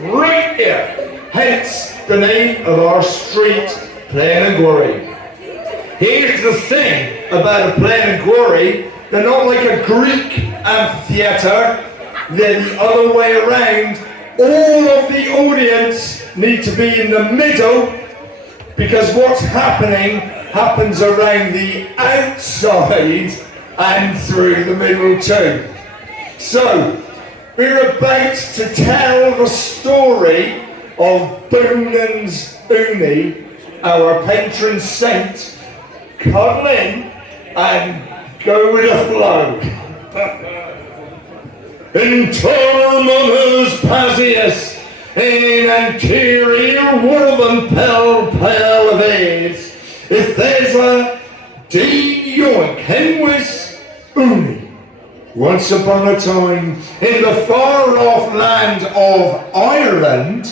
right here. Hence the name of our street, Plain and Quarry. Here's the thing about a Plain and Quarry, they're not like a Greek amphitheatre, they're the other way around. All of the audience need to be in the middle because what's happening happens around the outside and through the middle too. So, we're about to tell the story of Boonan's Euny, our patron saint. Cuddle in and go with the flow. In Tormonus Pasius, in anterior woven pale of age, if there's a Dean Euny, Henwis Euny. Once upon a time, in the far-off land of Ireland,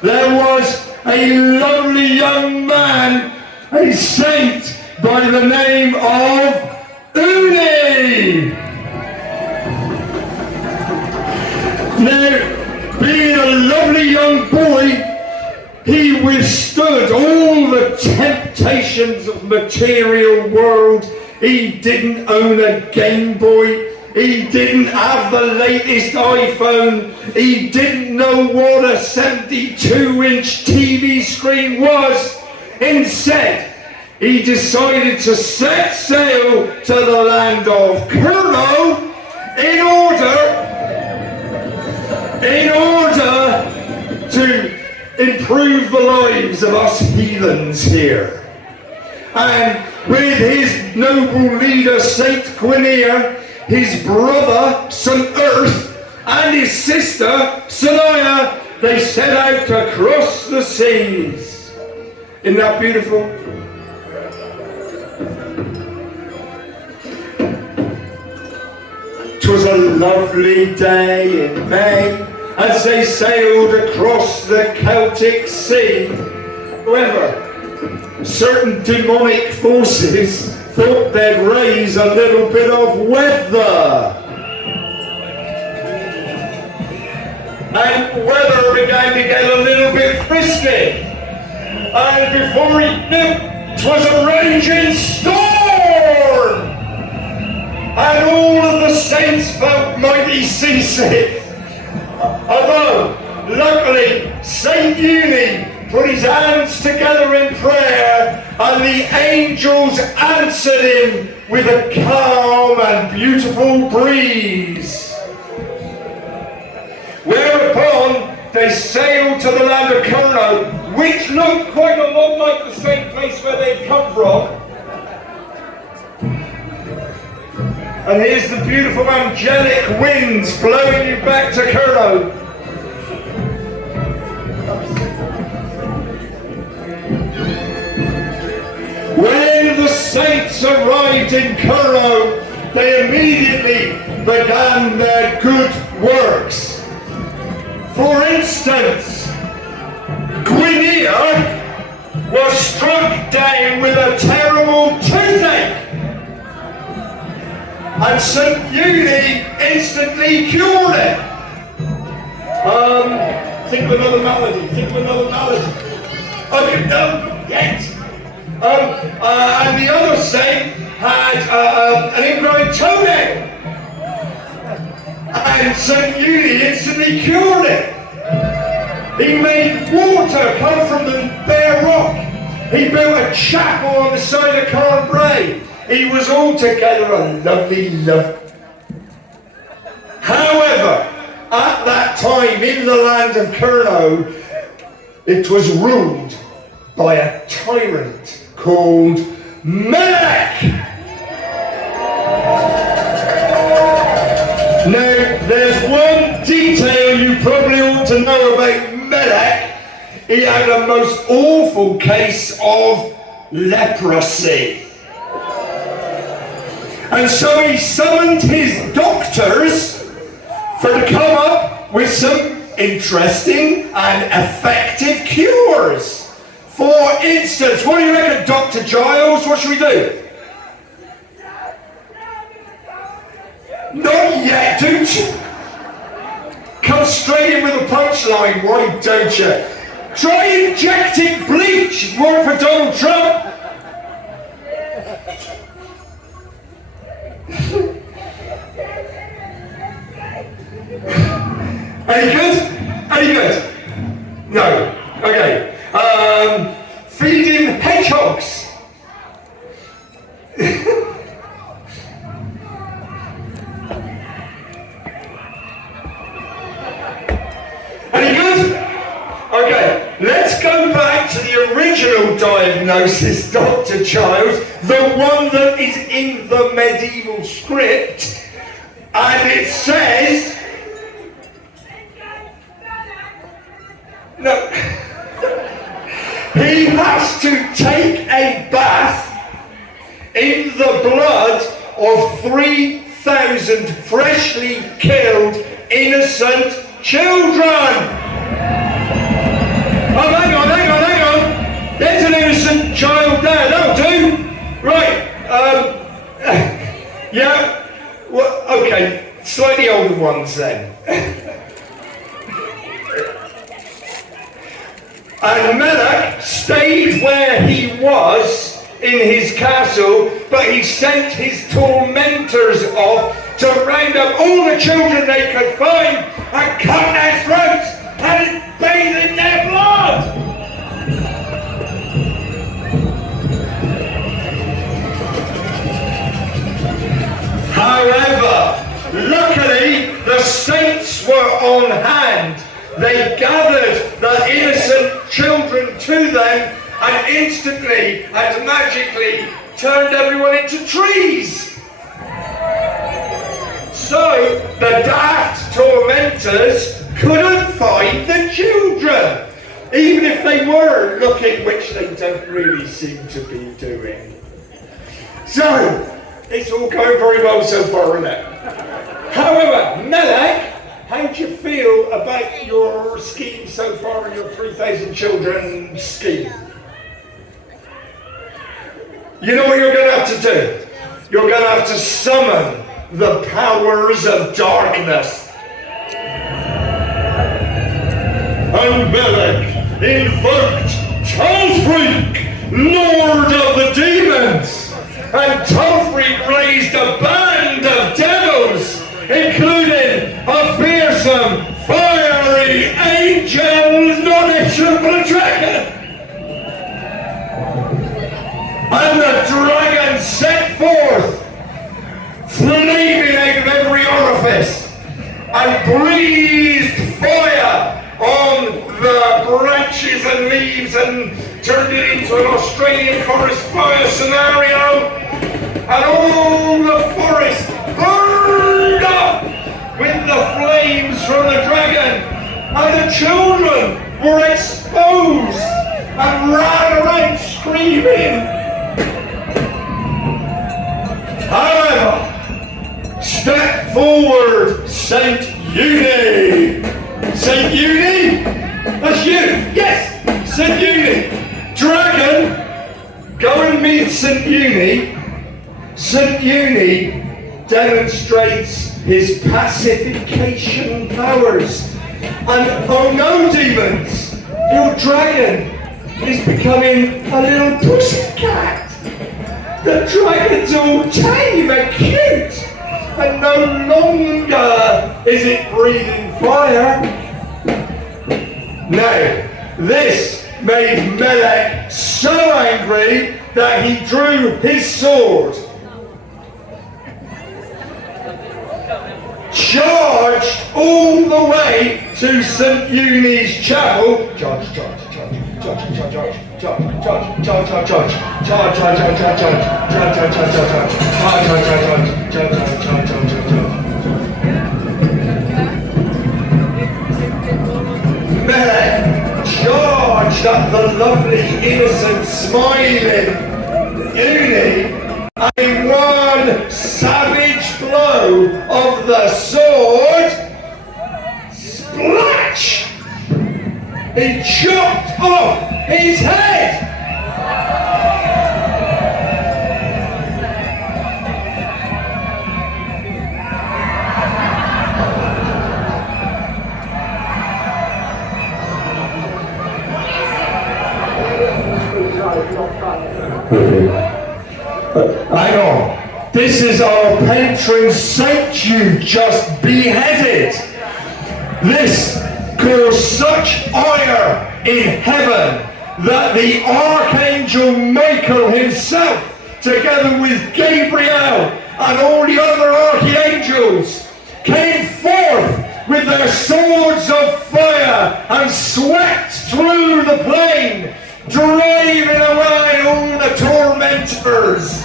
there was a lovely young man, a saint by the name of Euny. Now, being a lovely young boy, he withstood all the temptations of material world. He didn't own a Game Boy. He didn't have the latest iPhone. He didn't know what a 72-inch TV screen was. Instead, he decided to set sail to the land of Kernow in order to improve the lives of us heathens here. And with his noble leader, Saint Gwynedd, his brother, St. Earth, and his sister, Sanaya, they set out to cross the seas. Isn't that beautiful? Twas a lovely day in May as they sailed across the Celtic Sea. However, certain demonic forces thought they'd raise a little bit of weather. And weather began to get a little bit frisky. And before he knew, 'twas a raging storm. And all of the saints felt mighty seasick. Although, luckily, Saint Euny put his hands together in prayer, and the angels answered him with a calm and beautiful breeze. Whereupon they sailed to the land of Kernow, which looked quite a lot like the same place where they'd come from. And here's the beautiful angelic winds blowing you back to Kernow. When the saints arrived in Kernow, they immediately began their good works. For instance, Gwynedd was struck down with a terrible toothache, and St. Euny instantly cured it. Think of another melody. I don't know yet. And the other saint had an ingrown toenail, and St. Euny instantly cured it. He made water come from the bare rock. He built a chapel on the side of Cambrai. He was altogether a lovely love. However, at that time in the land of Kernow, it was ruled by a tyrant called Melech. Now, there's one detail you probably ought to know about Melech. He had a most awful case of leprosy. And so he summoned his doctors to come up with some interesting and effective cures. For instance, what do you reckon, Dr. Giles? What should we do? Not yet, dude. come straight in with a punchline, why don't you? Try injecting bleach, work for Donald Trump. Any good? Any good? No. Okay. Feeding hedgehogs. Any good? Okay, let's go back to the original diagnosis, Dr. Child, the one that is in the medieval script, and it says, no, he has to take a bath in the blood of 3,000 freshly killed innocent children. Oh, hang on. There's an innocent child there, that'll do. Right, yeah, well, okay, slightly older ones then. And Melech stayed where he was in his castle, but he sent his tormentors off to round up all the children they could find and cut their throats and bathe in their blood. However, luckily the saints were on hand. They gathered the innocent children to them and instantly and magically turned everyone into trees. So the daft tormentors couldn't find the children, even if they were looking, which they don't really seem to be doing. So it's all going very well so far, isn't it? However, Melech, how do you feel about your scheme so far, your 3,000 children scheme? You know what you're going to have to do? You're going to have to summon the powers of darkness. And Melech invoked Tolfreak, Lord of the Demons. And Tolfreak raised a band of devils, including a fearsome, fiery angel, non-issuable dragon. And the dragon set forth, flaming out of every orifice, and breathed fire on the branches and leaves and turned it into an Australian forest fire scenario. And all the forest burned up with the flames from the dragon, and the children were exposed and ran around screaming. However, step forward, Saint Euny. Saint Euny? That's you! Yes! Saint Euny! Dragon, go and meet Saint Euny. Saint Euny demonstrates his pacification powers. And oh no, demons! Your dragon is becoming a little pussycat. The dragon's all tame and cute, and no longer is it breathing fire. Now, this made Melech so angry that he drew his sword, charged all the way to St. Euny's chapel. Melech charged at the lovely, innocent, smiling Euny, and in one savage blow of the sword, splash! He chopped off his head! Hang on. This is our patron saint you just beheaded. This caused such ire in heaven that the Archangel Michael himself, together with Gabriel and all the other archangels, came forth with their swords of fire and swept through the plain, driving away all the tormentors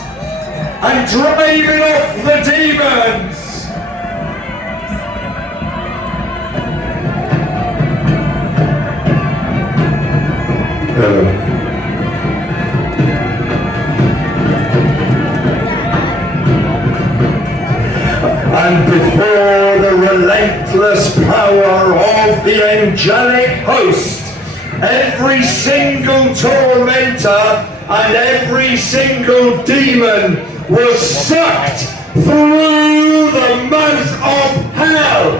and driving off the demons. And before the relentless power of the angelic host, every single tormentor and every single demon was sucked through the mouth of hell.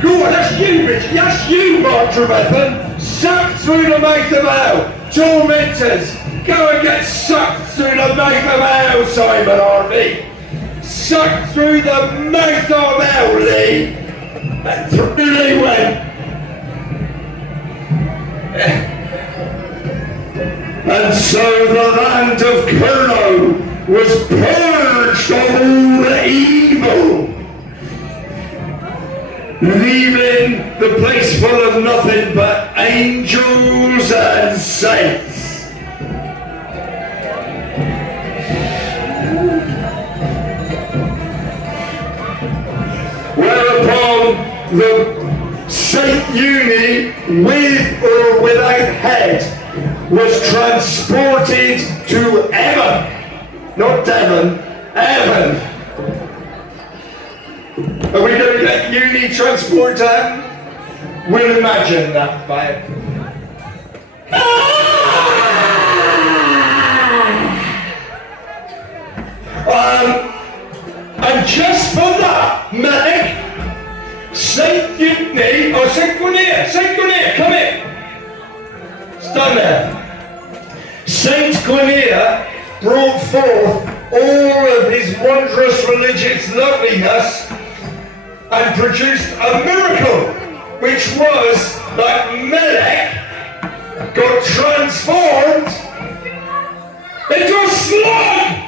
Go on, that's you, Richard. That's you, Mark Trevethan. Sucked through the mouth of hell. Tormentors, go and get sucked through the mouth of hell, Simon Harvey. Sucked through the mouth of hell, Lee. And through they went. And so the land of Kernow was purged of all evil, leaving the place full of nothing but angels and saints. Whereupon the Saint Euny, with or without head, was transported to heaven, not Devon, heaven. Are we going to get Euny transported to heaven? We'll imagine that, babe. And just for that, Meg, Saint Euny, or Saint Guinea, come here. Stand there. Saint Guinea brought forth all of his wondrous religious loveliness and produced a miracle, which was that Melech got transformed into a slug.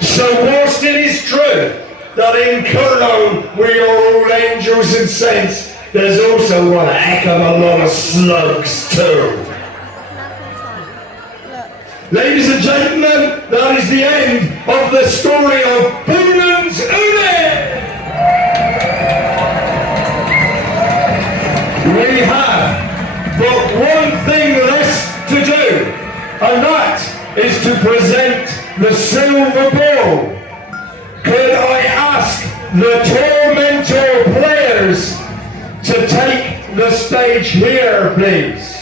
So whilst it is true that in Kernow we are all angels and saints, there's also one heck of a lot of slugs too. Ladies and gentlemen, that is the end of the story of Boonan's Euny. We have but one thing left to do, and that is to present the silver ball. Could I ask the tormentor players to take the stage here, please?